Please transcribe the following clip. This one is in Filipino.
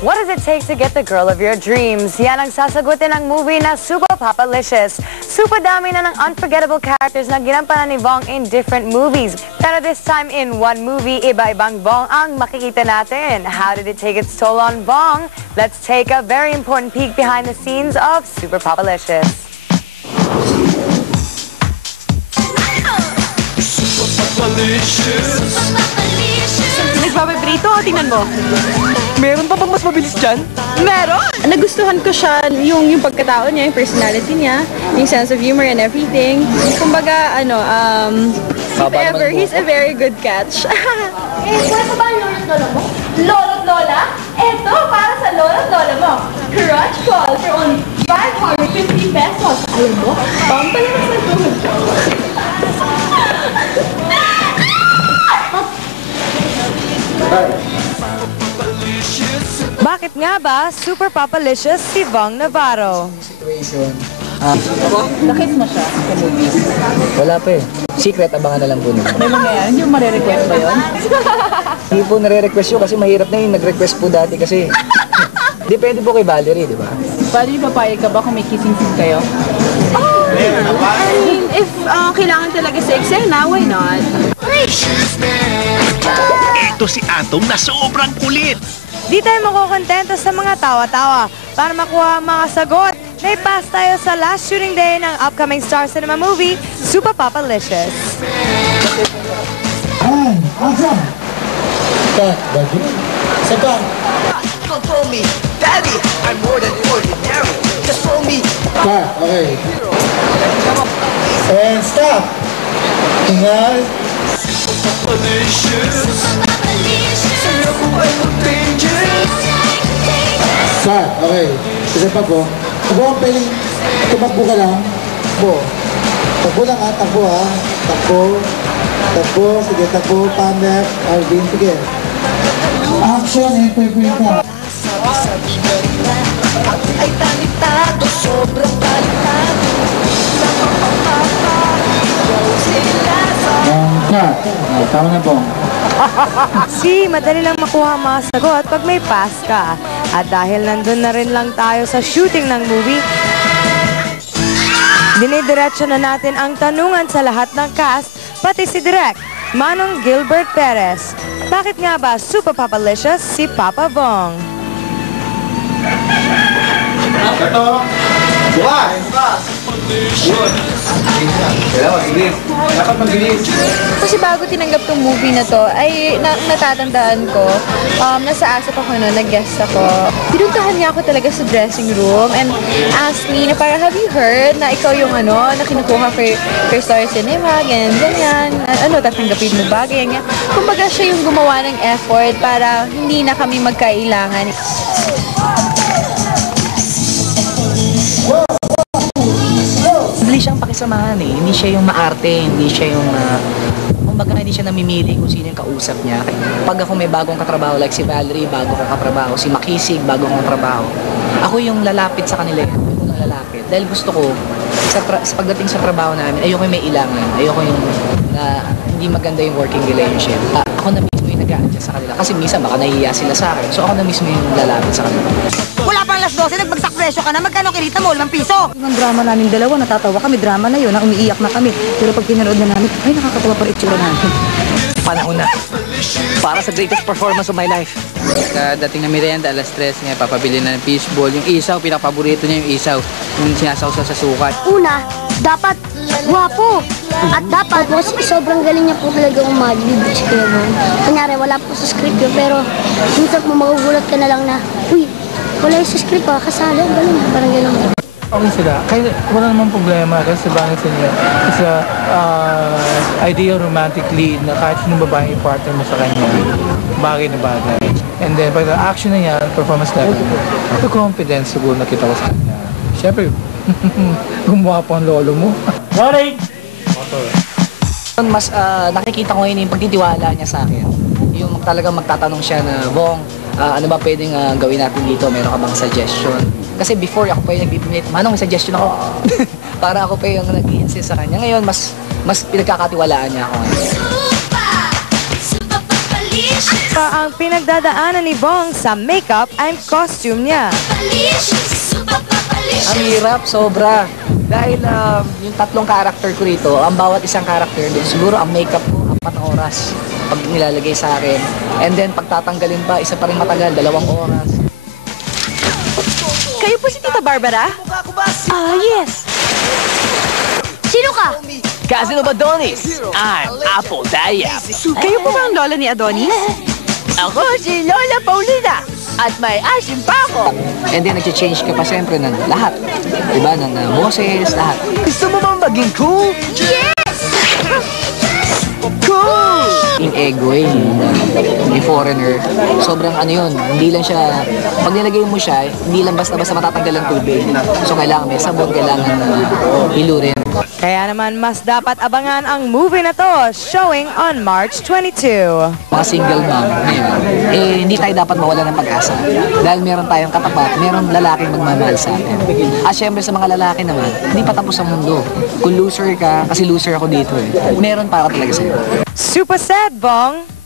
What does it take to get the girl of your dreams? Yan ang sasagutin ng movie na Super Papalicious. Super dami na ng unforgettable characters na ginampanan ni Vong in different movies. Pero this time in one movie, iba-ibang Vong ang makikita natin. How did it take its toll on Vong? Let's take a very important peek behind the scenes of Super Papalicious. Nagpapabrito, tingnan mo. Meron pa bang mas mabilis dyan? Meron! Nagustuhan ko siya, yung pagkatao niya, yung personality niya, yung sense of humor and everything. Kumbaga, if ever, he's a very good catch. Pwede ba ang lolo't lola mo? Lolo't lola? Eto, para sa lolo't lola mo. Crunch ball for only 550 pesos. Alam mo, pampalakas na tuhod ko. Bakit nga ba Super Papalicious si Vong Navarro? Situation. Nakit mo siya sa movies? Wala pa eh. Secret, abangan na lang po nila. May mangyayari, hindi mo marirequest ba yun? Hindi po nare-request yun kasi mahirap na yung nag-request po dati kasi. Depende po kay Valerie, di ba? Paano yung papayag ka ba kung may kissing scene kayo? I mean, if kailangan talaga sa eksena, why not? Ito si Atong na sobrang kulit. Di tayo makukontento sa mga tawa-tawa. Para makuha ang mga sagot, may pass tayo sa last shooting day ng upcoming Star Cinema movie, Super Papalicious. Awesome! Cut, Daddy. Second. Control me, Daddy. I'm more than ordinary. Just roll me. Cut, okay. And stop. Tingnan. Cut, okay. Isa pa po. Takbo ang peling. Tumakbo ka lang. Takbo. Takbo lang ha, takbo ha. Takbo. Takbo, sige, takbo. Pander, Alvin, sige. Action and prepare ka. Ay tanitado, sobrang talentado. Cut. Tama na po. Madali lang makuha ang mga sagot pag may pass ka. At dahil nandun na rin lang tayo sa shooting ng movie, dinidiretso na natin ang tanungan sa lahat ng cast, pati si Direk, Manong Gilbert Perez. Bakit nga ba Super Papalicious si Papa Vong? Ito. Bukas. Kailangan mag-ilis. Dapat mag-ilis. Kasi bago tinanggap tong movie na to, ay natatandaan ko, nasa ASAP ako noon, nag-guest ako. Pinuntahan niya ako talaga sa dressing room and asked me na parang, have you heard na ikaw yung na kinukuha for Star Cinema, ganyan. Tatanggapin mo ba? Ganyan. Kumbaga siya yung gumawa ng effort para hindi na kami magkailangan. Madali siyang pakisamahan eh. Hindi siya yung maarte, hindi siya yung kumbaga hindi siya namimili kung sino yung kausap niya. Pag ako may bagong katrabaho, like si Valerie, bago kong katrabaho, si Makisig, bago kong katrabaho, ako yung lalapit sa kanila yun. Ako yung lalapit. Dahil gusto ko, sa pagdating sa trabaho namin, ayoko yung may ilangan. Ayoko yung hindi maganda yung working relationship. Ako na mismo yung nag-a-adjust sa kanila. Kasi minsan baka nahihiya sila sa akin. So ako na mismo yung lalapit sa kanila. Wala pang alas 12, nagbagsak presyo ka na. Magkano kinita mo? 5 piso. Ang drama namin dalawa, natatawa kami, drama na yun, umiiyak na kami. Pero pag pinanood na namin, ay nakakatawa pa rin itsura natin. Panahon na. Para sa greatest performance of my life. Dating na merienda, alas 3 niya, papabili na ng fishball. Yung isaw, pinakapaborito niya yung isaw. Yung sinasawsaw sa sukat. Una, dapat guwapo. At dapat, sobrang galing niya po talaga umagid. Kunyari, wala po sa script yun, pero minsan mo magugulat ka na lang na, uy, wala yung sa script ha, kasali, ganun, parang ganun. Okay sila. Kahit wala namang problema kasi sa bangit niya. Kasi ideal romantic lead na kahit sinong babaeng i-partner mo sa kanya, bagay na bagay. And then pag action na yan, performance level, the confidence siguro nakita ko sa kanya. Siyempre, gumawa po ang lolo mo. Morning! Mas nakikita ko ngayon yung pagtitiwala niya sa akin. Yung talagang magtatanong siya na, Vong, ano ba pwedeng gawin natin dito? Meron ka bang suggestion? Kasi before ako pa yung nagpipinit, Manong, may suggestion ako. Para ako pa yung nag-i-insist sa kanya. Ngayon, mas pinagkakatiwalaan niya ako ngayon. Pa ang pinagdadaanan ni Bong sa makeup and costume niya. Ang hirap, sobra. Dahil yung tatlong character ko rito, ang bawat isang character doon, siguro ang makeup ko, 4 na oras pag nilalagay sa akin. And then pagtatanggalin pa, isa pa rin matagal, 2 oras. Kayo po si Tita Barbara? Yes! Sino ka? Cousin of Adonis, I'm Apple Dayap. Kayo po ba ang lola ni Adonis? Ako si Lola Paulina at may asim pa ako. And then nag-change ka pa siyempre ng lahat. Diba? Ng boses, lahat. Gusto mo bang maging cool? Cool! Yung Egoy, yung foreigner, sobrang ano yun, hindi lang siya, pag nilagay mo siya, hindi lang basta-basta matatanggal ang tubig. So kailangan may sabon, kailangan hilurin. Kaya naman mas dapat abangan ang movie na to, showing on March 22. Mga single mom, ngayon, hindi tayo dapat mawala ng pag-asa. Dahil meron tayong katapat, meron lalaking magmamahal sa atin. At syempre sa mga lalaki naman, hindi pa tapos ang mundo. Kung loser ka, kasi loser ako dito meron para talaga sa'yo. Super sad, Bong!